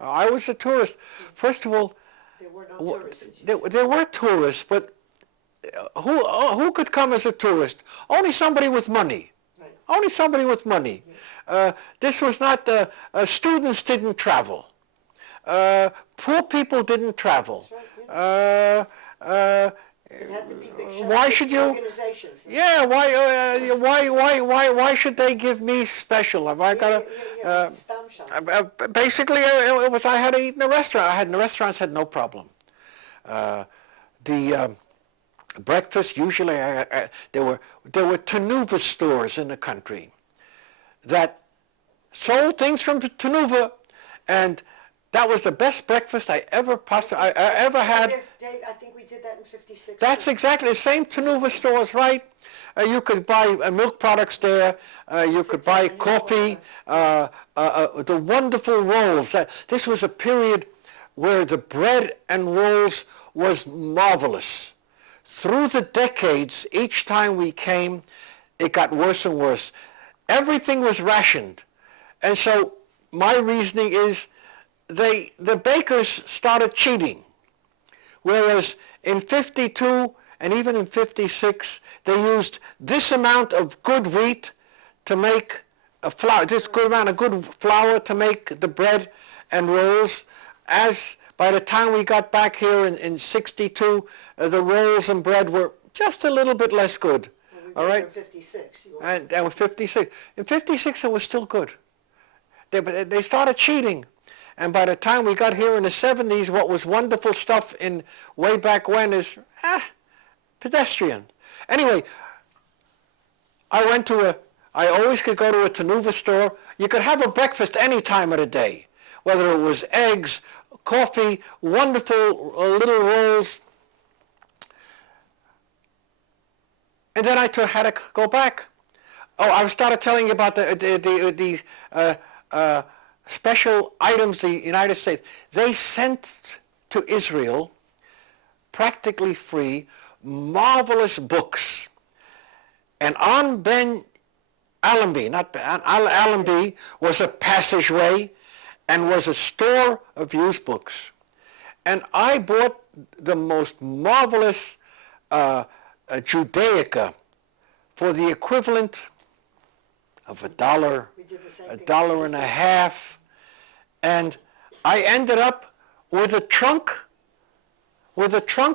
I was a tourist. First of all, there were no tourists. There were tourists, but who could come as a tourist? Only somebody with money. Right. Only somebody with money. This was not students didn't travel. Poor people didn't travel. That's right, it had to be big why should you? Organizations. Yeah, why should they give me special? Have I got to? Basically, it was I had to eat in a restaurant. I had in the restaurants had no problem. The breakfast usually there were Tanuva stores in the country that sold things from Tanuva, and that was the best breakfast I ever had. Dave, I think we did that in '56. That's exactly the same Tanuva stores, right? You could buy milk products there. You could buy coffee. The wonderful rolls. This was a period where the bread and rolls was marvelous. Through the decades, each time we came, it got worse and worse. Everything was rationed. And so my reasoning is the bakers started cheating. Whereas in 52 and even in 56, they used this amount of good wheat to make a flour, this good amount of good flour to make the bread and rolls. As by the time we got back here in 62, the rolls and bread were just a little bit less good. Well, all right? In 56. And 56. In 56, it was still good. They started cheating. And by the time we got here in the 70s, what was wonderful stuff in way back when is pedestrian. Anyway, I always could go to a Tanuva store. You could have a breakfast any time of the day, whether it was eggs, coffee, wonderful little rolls. And then I had to go back. Oh, I started telling you about the special items the United States. They sent to Israel, practically free, marvelous books. And on Ben Allenby, Allenby was a passageway and was a store of used books. And I bought the most marvelous Judaica for the equivalent of $1, $1.50, and I ended up with a trunk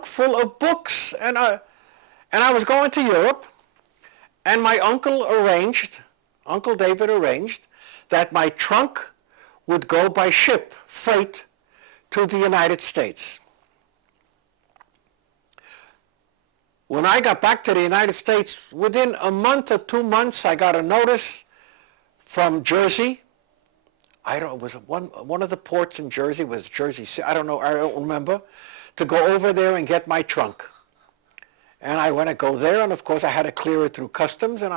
full of books, and I was going to Europe, and my Uncle David arranged that my trunk would go by ship, freight, to the United States. When I got back to the United States, within a month or 2 months, I got a notice from Jersey. It was one of the ports in Jersey, was Jersey City, I don't remember, to go over there and get my trunk. And I went to go there, and of course I had to clear it through customs, and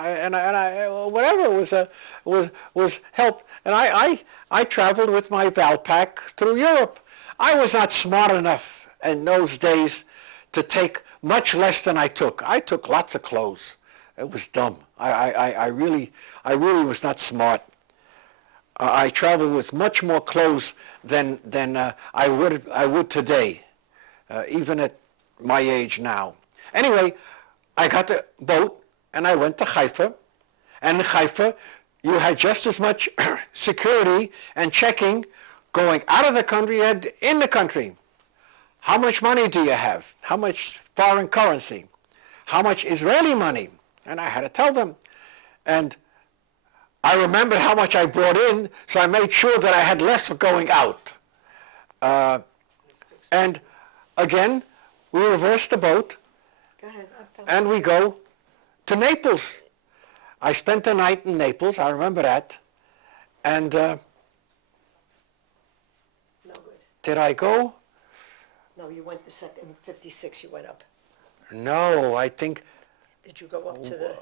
whatever was helped. And I traveled with my Valpak through Europe. I was not smart enough in those days to take much less than I took. I took lots of clothes. It was dumb. I really was not smart. I traveled with much more clothes than I would today, even at my age now. Anyway, I got the boat and I went to Haifa. And in Haifa, you had just as much security and checking going out of the country and in the country. How much money do you have? How much foreign currency? How much Israeli money? And I had to tell them. And I remembered how much I brought in, so I made sure that I had less going out. And again, we reversed the boat, and we go to Naples. I spent the night in Naples, I remember that. And No good. did I go? No, you went the second, in 56 you went up. No, I think... Did you go up to the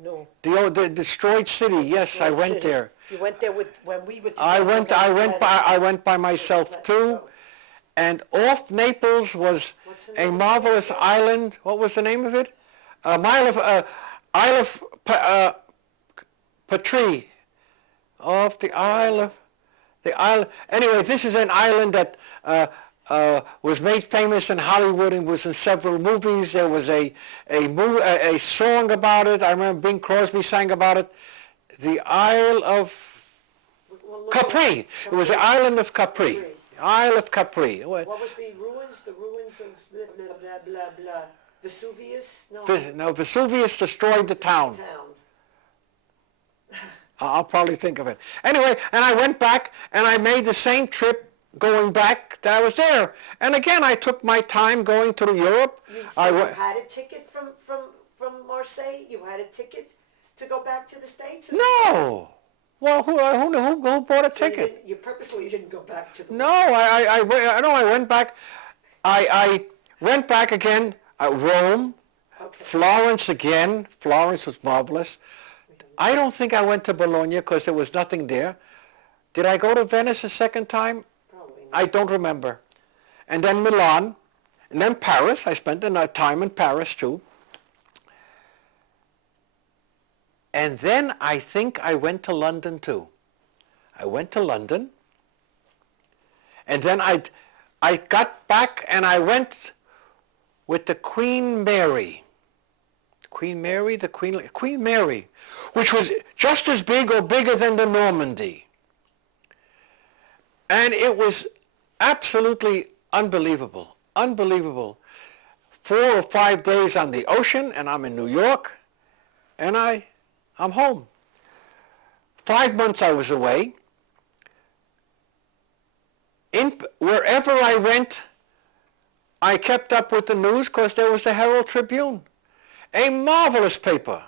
no. The destroyed city, yes, I went there. You went there when we were together. I went by myself too. And off Naples was a marvelous island. What was the name of it? Isle of Patri. Off the Isle of... The island. Anyway, this is an island that was made famous in Hollywood and was in several movies. There was a song about it. I remember Bing Crosby sang about it. The Isle of Capri. It was the island of Capri. Isle of Capri. What was the ruins? The ruins of blah, blah, blah, blah, blah. Vesuvius? No, Vesuvius destroyed the town. I'll probably think of it. Anyway, and I went back and I made the same trip going back that I was there. And again, I took my time going through Europe. You had a ticket from Marseille? You had a ticket to go back to the States? No. Well, who bought a ticket? You purposely didn't go back to the... No, I went back. I went back again. Rome, okay. Florence again. Florence was marvelous. I don't think I went to Bologna because there was nothing there. Did I go to Venice a second time? Probably not. I don't remember. And then Milan, and then Paris. I spent time in Paris too. And then I think I went to London too. I went to London. And then I got back and I went with the Queen Mary, which was just as big or bigger than the Normandy. And it was absolutely unbelievable. 4 or 5 days on the ocean, and I'm in New York, and I'm home. 5 months I was away. Wherever I went, I kept up with the news because there was the Herald Tribune, a marvelous paper.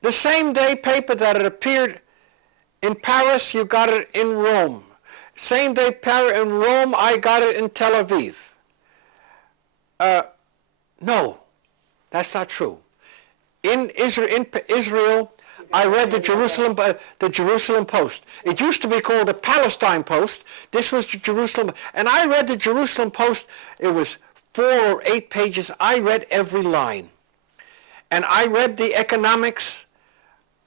The same day paper that it appeared in Paris, you got it in Rome. Same day paper in Rome, I got it in Tel Aviv. No, that's not true. In Israel, I read the Jerusalem Post. It used to be called the Palestine Post. This was the Jerusalem, and I read the Jerusalem Post. It was 4 or 8 pages. I read every line, and I read the economics,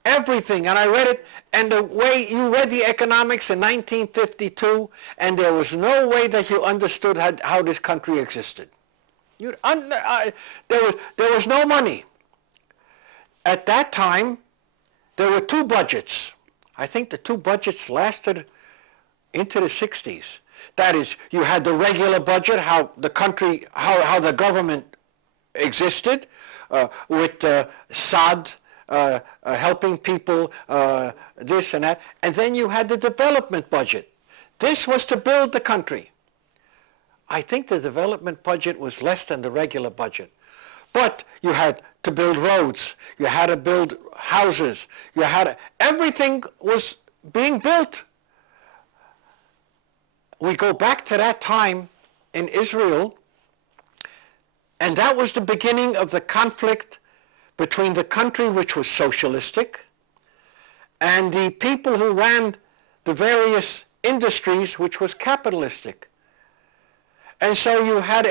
everything, and I read it. And the way you read the economics in 1952, and there was no way that you understood how this country existed. There was no money. At that time, there were 2 budgets. I think the 2 budgets lasted into the 60s. That is, you had the regular budget, how the country, how the government existed, with Saad helping people, this and that. And then you had the development budget. This was to build the country. I think the development budget was less than the regular budget. But you had to build roads, you had to build houses, everything was being built. We go back to that time in Israel, and that was the beginning of the conflict between the country which was socialistic and the people who ran the various industries which was capitalistic. And so you had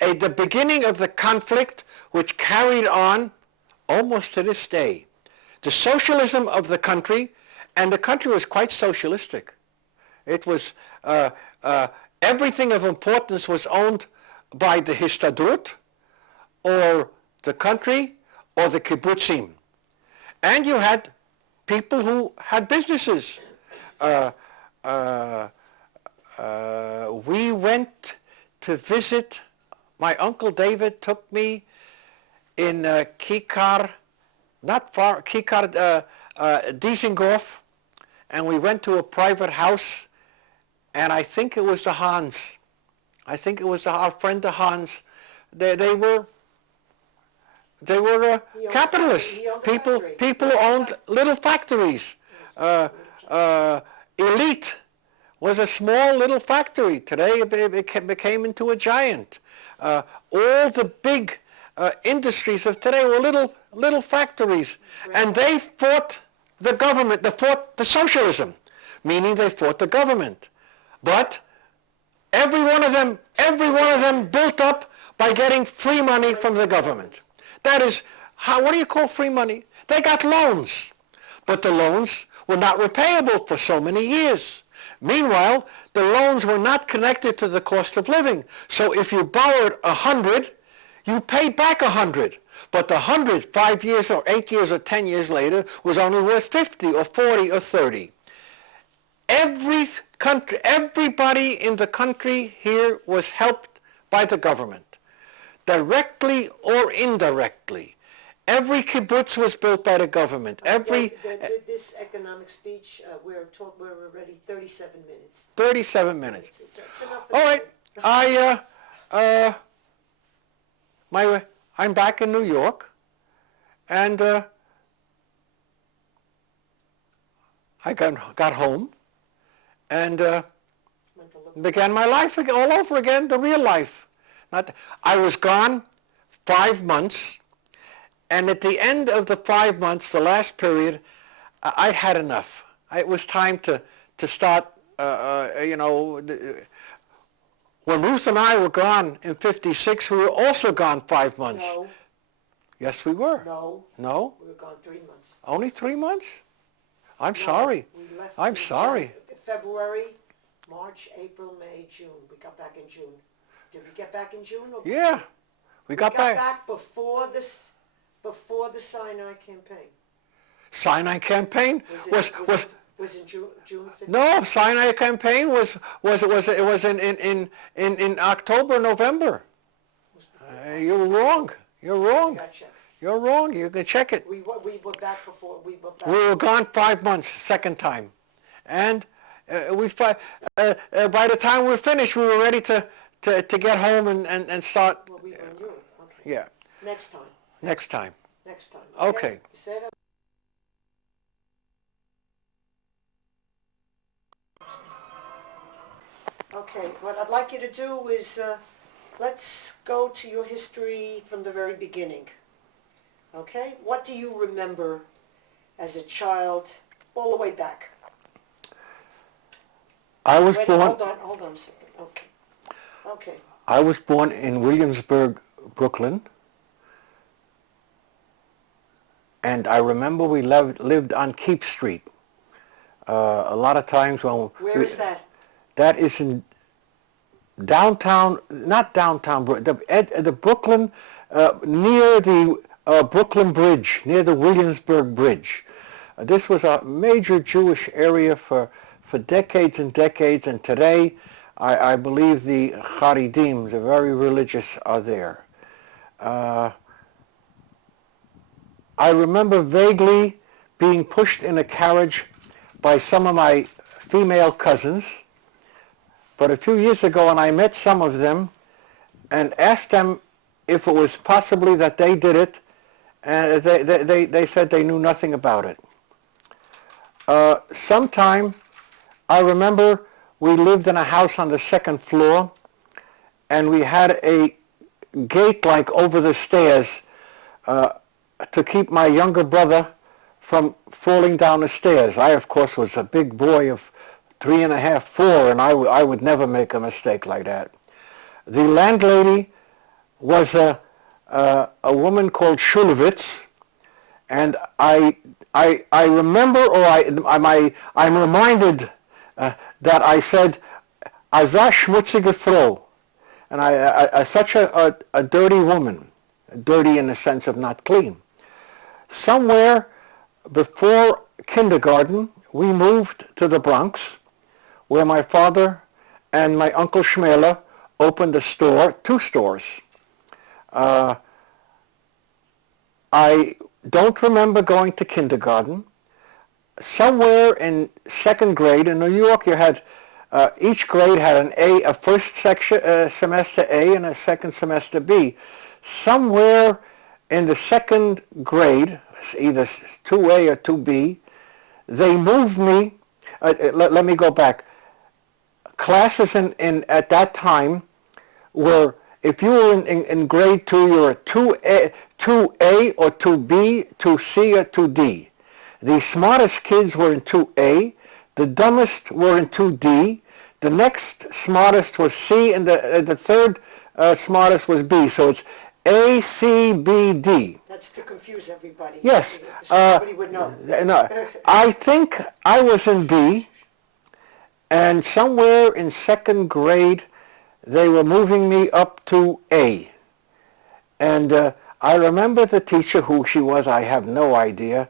the beginning of the conflict which carried on almost to this day. The socialism of the country, and the country was quite socialistic. It was, everything of importance was owned by the Histadrut, or the country, or the kibbutzim. And you had people who had businesses. We went to visit. My uncle David took me in Kikar, not far, Dizengoff, and we went to a private house, and I think it was the Hans. I think it was our friend the Hans. They were capitalists. People owned little factories. Elite was a small little factory. Today it became into a giant. All the big industries of today were little factories, and they fought the government. They fought the socialism, meaning they fought the government. But every one of them built up by getting free money from the government. That is, what do you call free money? They got loans, but the loans were not repayable for so many years. Meanwhile, the loans were not connected to the cost of living. So if you borrowed 100, you paid back 100. But the 100, 5 years or 8 years or 10 years later, was only worth 50 or 40 or 30. Everybody in the country here was helped by the government, directly or indirectly. Every kibbutz was built by the government. This economic speech, we're already 37 minutes. 37 minutes. It's enough for All right. I'm back in New York, and I got home, and began my life all over again, the real life. I was gone 5 months, and at the end of the 5 months, the last period, I had enough. It was time to start, when Ruth and I were gone in 56, we were also gone 5 months. No. Yes, we were. No. No? We were gone 3 months. Only 3 months? I'm sorry. We left I'm in sorry. February, March, April, May, June. We got back in June. Did we get back in June? Or Yeah. We got back before the Sinai campaign. Sinai campaign was in June 15th? no, Sinai campaign was in October, November. You're wrong. You're wrong. You're wrong. You can check it. We were back before. We were gone 5 months, second time, and by the time we were finished, we were ready to get home and start. Well, we were in Europe. Okay. Yeah. Next time. Next time. Next time. Okay. You said it. Okay, what I'd like you to do is, let's go to your history from the very beginning. Okay? What do you remember as a child, all the way back? I was born. Hold on a second. Okay. Okay. I was born in Williamsburg, Brooklyn. And I remember we lived on Keep Street. A lot of times when... Where is that? That is in downtown, not downtown, the Brooklyn, near the Brooklyn Bridge, near the Williamsburg Bridge. This was a major Jewish area for decades and decades, and today I believe the Haredim, the very religious, are there. I remember vaguely being pushed in a carriage by some of my female cousins, but a few years ago when I met some of them and asked them if it was possibly that they did it, and they said they knew nothing about it. Sometime, I remember we lived in a house on the second floor, and we had a gate like over the stairs to keep my younger brother from falling down the stairs. I, of course, was a big boy of 3.5, 4, and I would never make a mistake like that. The landlady was a woman called Shulevitz, and I remember, or I'm reminded that I said, "Aza schmutzige Frau," and such a dirty woman, dirty in the sense of not clean. Somewhere before kindergarten, we moved to the Bronx, where my father and my Uncle Shmela opened a store, 2 stores. I don't remember going to kindergarten. Somewhere in 2nd grade in New York, you had each grade had a first semester A and a second semester B. Somewhere in the 2nd grade, either 2A or 2B, they moved me. Let me go back. Classes at that time were, if you were in grade 2, you were a 2A or 2B, 2C or 2D. The smartest kids were in 2A, the dumbest were in 2D, the next smartest was C, and the third smartest was B. So it's A, C, B, D. That's to confuse everybody. Yes. So nobody would know. No, I think I was in B, And somewhere in second grade, they were moving me up to A. And I remember the teacher, who she was, I have no idea,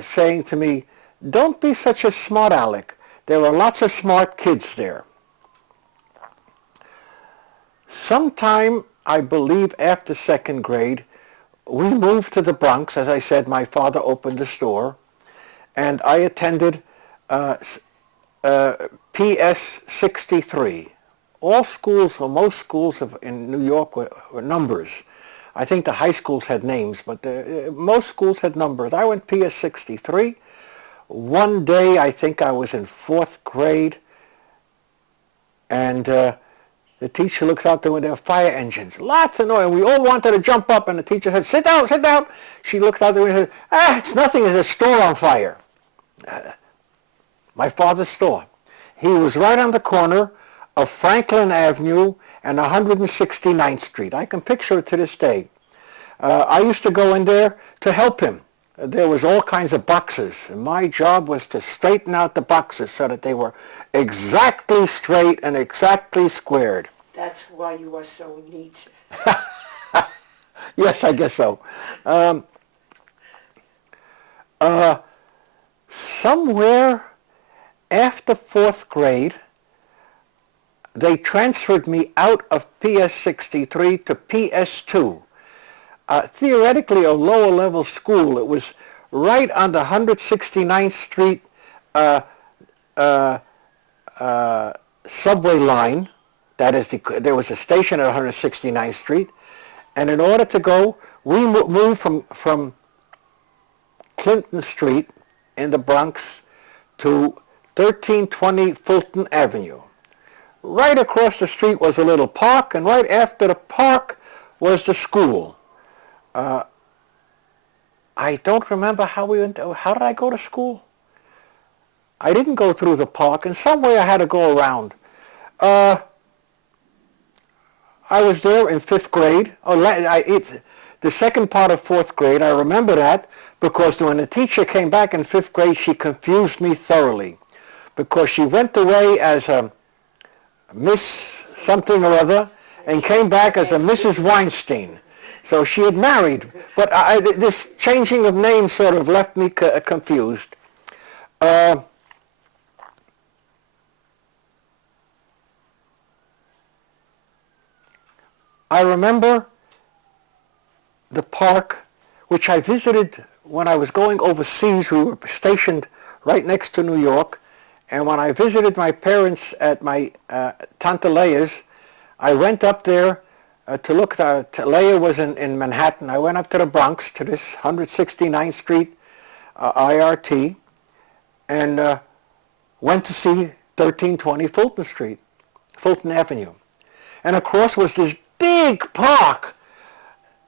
saying to me, "Don't be such a smart aleck. There are lots of smart kids there." Sometime, I believe, after second grade, we moved to the Bronx. As I said, my father opened a store, and I attended PS 63. All schools, or most schools in New York, were numbers. I think the high schools had names, but most schools had numbers. I went PS 63. One day, I think I was in fourth grade, and the teacher looks out the window, fire engines, lots of noise, and we all wanted to jump up, and the teacher said, "Sit down, sit down." She looked out the window and said, "It's nothing, there's a store on fire." My father's store. He was right on the corner of Franklin Avenue and 169th Street. I can picture it to this day. I used to go in there to help him. There was all kinds of boxes, and my job was to straighten out the boxes so that they were exactly straight and exactly squared. That's why you are so neat. Yes, I guess so. Somewhere after fourth grade, they transferred me out of PS 63 to PS 2. Theoretically a lower level school. It was right on the 169th Street subway line. That is, there was a station at 169th Street, and in order to go, we moved from Clinton Street in the Bronx to 1320 Fulton Avenue. Right across the street was a little park, and right after the park was the school. I don't remember how we went. How did I go to school? I didn't go through the park. In some way I had to go around. I was there in fifth grade. The second part of fourth grade, I remember that because when the teacher came back in fifth grade, she confused me thoroughly because she went away as a Miss something or other and came back as a Mrs. Weinstein. So she had married, but this changing of names sort of left me confused. I remember the park, which I visited when I was going overseas. We were stationed right next to New York, and when I visited my parents at my Tante Leia's, I went up there to look. Leia was in Manhattan. I went up to the Bronx, to this 169th Street IRT, and went to see 1320 Fulton Street, Fulton Avenue. And across was this big park,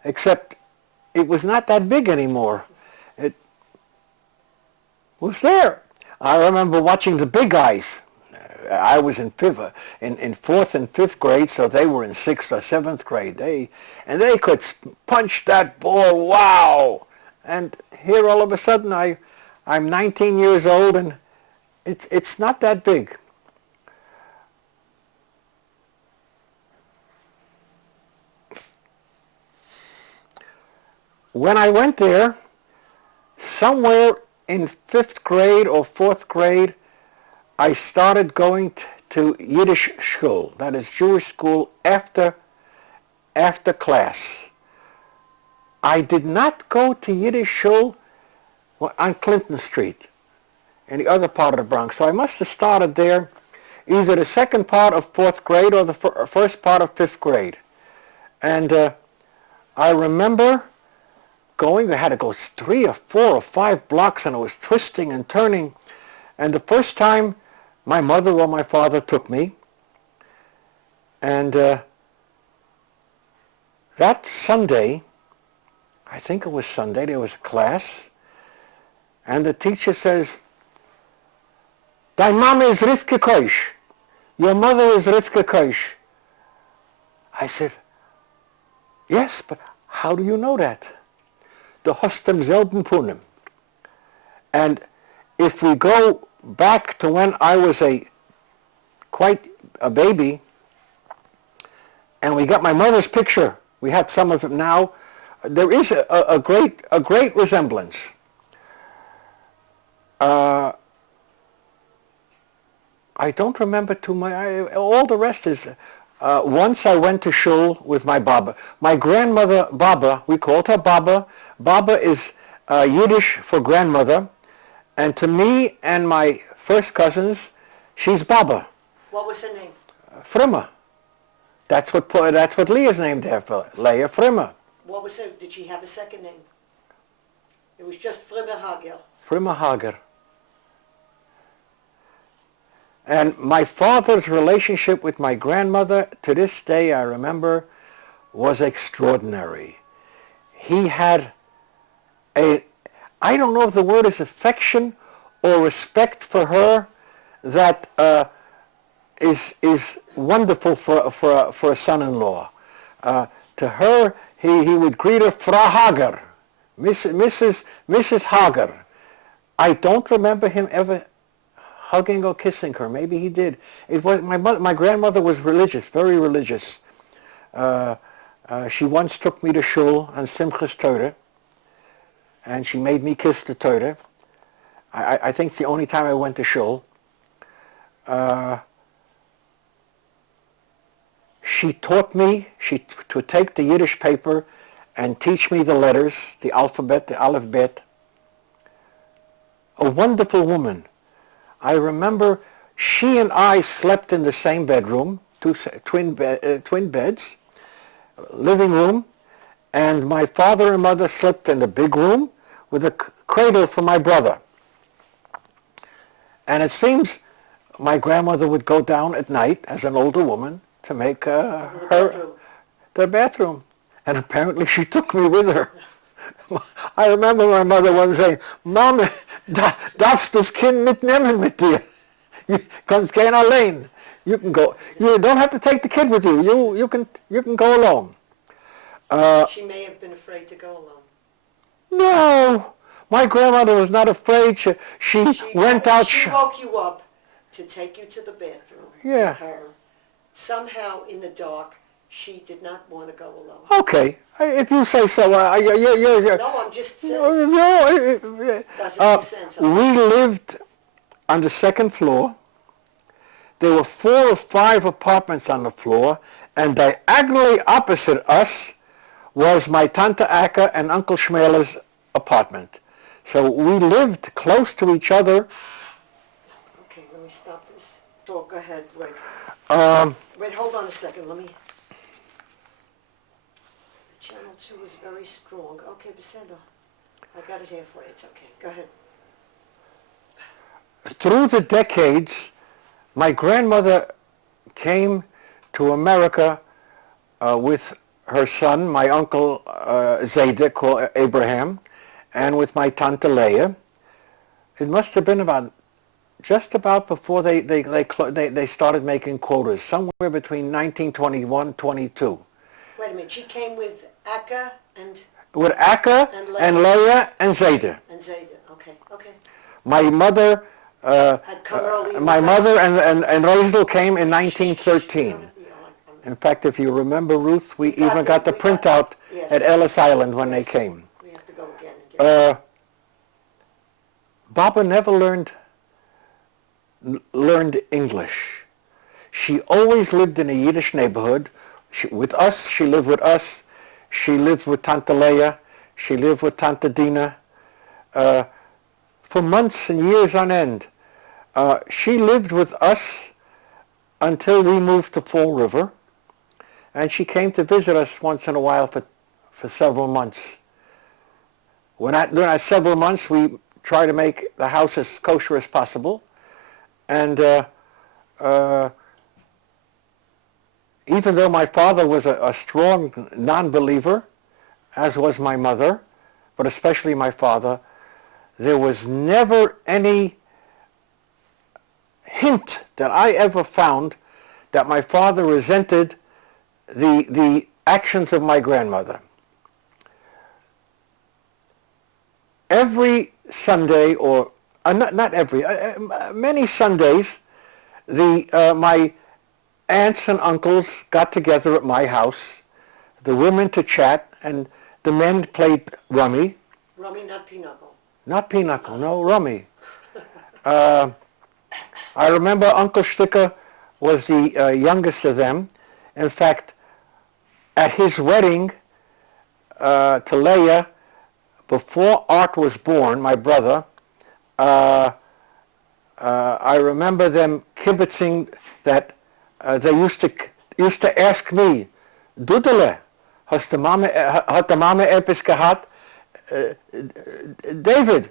except it was not that big anymore. It was there. I remember watching the big guys. I was in fourth and fifth grade, so they were in sixth or seventh grade. They could punch that ball, wow! And here all of a sudden I'm 19 years old and it's not that big. When I went there, somewhere in fifth grade or fourth grade, I started going to Yiddish school, that is Jewish school, after class. I did not go to Yiddish school on Clinton Street, in the other part of the Bronx. So I must have started there either the second part of fourth grade or the first part of fifth grade. And I remember going, I had to go 3 or 4 or 5 blocks, and I was twisting and turning. And the first time my mother or my father took me, and that Sunday, I think it was Sunday, there was a class, and the teacher says, "Dein Mama is Rivke Keusch. Your mother is Rivke Keusch." I said, "Yes, but how do you know that?" "Du hast demselben Punem." And if we go back to when I was a quite a baby, and we got my mother's picture. We have some of it now. There is a great resemblance. I don't remember too much. All the rest is, once I went to shul with my Baba. My grandmother, Baba, we called her Baba. Baba is Yiddish for grandmother. And to me and my first cousins, she's Baba. What was her name? Frimmer. That's what Leah's named after. Leah Frimmer. What was her? Did she have a second name? It was just Frimmer Hager. Frimmer Hager. And my father's relationship with my grandmother, to this day I remember, was extraordinary. He had I don't know if the word is affection or respect for her that is wonderful for a son-in-law. To her, he would greet her Frau Hager, Mrs. Hager. I don't remember him ever hugging or kissing her. Maybe he did. It was my grandmother was religious, very religious. She once took me to shul on Simchas Torah, and she made me kiss the Torah. I think it's the only time I went to shul. She taught me to take the Yiddish paper and teach me the letters, the alphabet, the Aleph Bet. A wonderful woman. I remember she and I slept in the same bedroom, twin beds, living room, and my father and mother slept in the big room with a cradle for my brother. And it seems my grandmother would go down at night as an older woman to make their bathroom. And apparently she took me with her. I remember my mother once saying, Mama, darfst das Kind mitnehmen mit dir? You kannst gehen allein. You can go. You don't have to take the kid with you. You can go alone. She may have been afraid to go alone. No, my grandmother was not afraid. She went out. She woke you up to take you to the bathroom. Yeah. With her. Somehow in the dark, she did not want to go alone. Okay, if you say so. No, I'm just saying. No. Doesn't make sense. We lived on the second floor. There were 4 or 5 apartments on the floor, and diagonally opposite us was my Tante Akka and Uncle Schmeler's apartment. So we lived close to each other. Okay, let me stop this. Go ahead, wait. Wait, hold on a second, let me... The channel 2 is very strong. Okay, Basendo, I got it halfway, it's okay. Go ahead. Through the decades, my grandmother came to America with her son, my uncle Zayda, called Abraham, and with my Tante Leah. It must have been just about before they started making quotas, somewhere between 1921, 22. Wait a minute, she came with Akka and... With Akka and Leah and Zayda. And Zayda, okay. My mother... Had come early. My mother and Raisel came in 1913. In fact, if you remember, Ruth, we even got the printout at Ellis Island when they came. We have to go again and get it. Baba never learned English. She always lived in a Yiddish neighborhood. She lived with us. She lived with Tante Leah. She lived with Tante Dina. For months and years on end. She lived with us until we moved to Fall River, and she came to visit us once in a while for several months. During that several months, we tried to make the house as kosher as possible, and even though my father was a strong non-believer, as was my mother, but especially my father, there was never any hint that I ever found that my father resented the actions of my grandmother. Every Sunday, or not every, many Sundays, my aunts and uncles got together at my house, the women to chat, and the men played rummy. Rummy, not pinochle. Not pinochle, no, rummy. I remember Uncle Sticker was the youngest of them. In fact, at his wedding to Leah, before Art was born, my brother, I remember them kibitzing that they used to ask me, Dudele, hat the Mama etwas gehabt? David,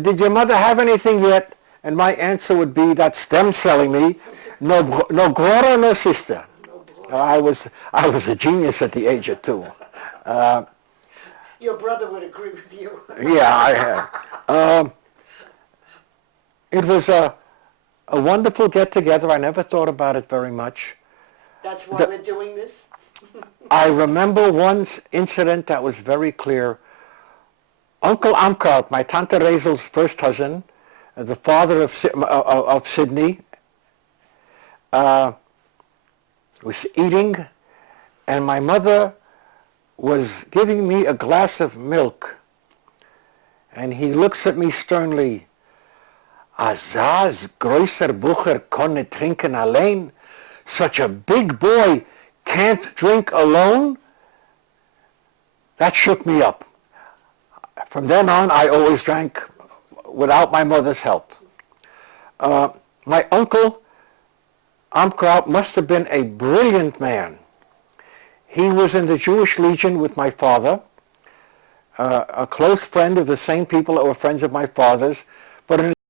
did your mother have anything yet? And my answer would be, that's them selling me, no brother, no sister. I was a genius at the age of 2. Your brother would agree with you. Yeah, I have. It was a wonderful get-together. I never thought about it very much. That's why we're doing this? I remember one incident that was very clear. Uncle Amkraut, my Tante Razel's first cousin, the father of Sydney, was eating, and my mother was giving me a glass of milk. And he looks at me sternly. Azaz größer Bucher konne trinken allein. Such a big boy can't drink alone? That shook me up. From then on, I always drank without my mother's help. My uncle, Amkraut, must have been a brilliant man. He was in the Jewish Legion with my father, a close friend of the same people that were friends of my father's, but in